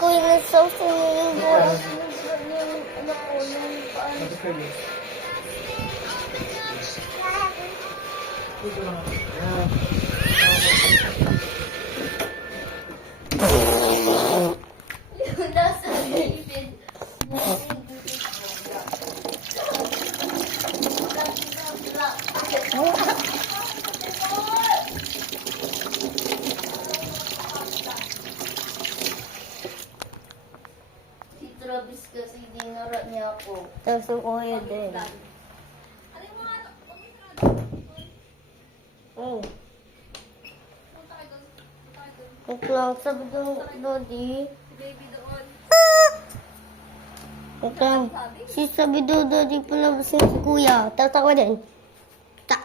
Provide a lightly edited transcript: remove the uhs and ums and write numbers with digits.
Ako yung nasa-sauce yung buhok. Travis kasi dinara niya ako. Tapos yung kuya din. Oh. Wait lang, sabi ng Dodi. Wait lang. Si sabi daw Dodi pala si kuya. Tapos ako din. Ta.